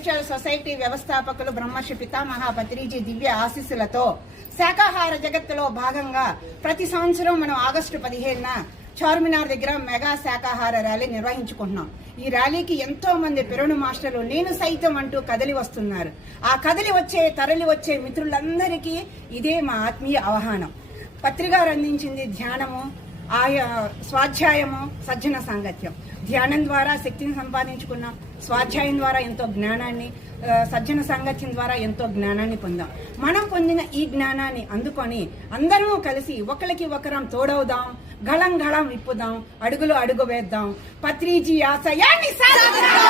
Spiritual society వ్యవస్థాపకులు బ్రహ్మర్షి పితామహ పత్రిజీ దివ్య ఆశీస్సులతో శాకాహార జగత్తులో భాగంగా ప్రతి సంవత్సరం మనం ఆగస్టు 15న చార్మినార్ దగ్గర మెగా శాకాహార ర్యాలీ నిర్వహించుకుంటున్నాం. ఈ ర్యాలీకి ఎంతో మంది పెరును మాస్టర్లు నేను సైతం అంటూ కదిలి వస్తున్నారు. ఆ తరలి వచ్చే మిత్రులందరికీ ఇదే మా ఆత్మీయ ఆహ్వానం. పత్రికారు అందించింది ధ్యానము, స్వాధ్యాయము, సజ్జన సాంగత్యం. ధ్యానం ద్వారా శక్తిని సంపాదించుకున్నాం, స్వాధ్యాయం ద్వారా ఎంతో జ్ఞానాన్ని, సజ్జన సాంగత్యం ద్వారా ఎంతో జ్ఞానాన్ని పొందాం. మనం పొందిన ఈ జ్ఞానాన్ని అందుకొని అందరూ కలిసి ఒకరికి ఒకరం తోడవుదాం, గళం విప్పుదాం, అడుగు వేద్దాం, పత్రిజీ ఆశయాన్ని సాధిద్దాం.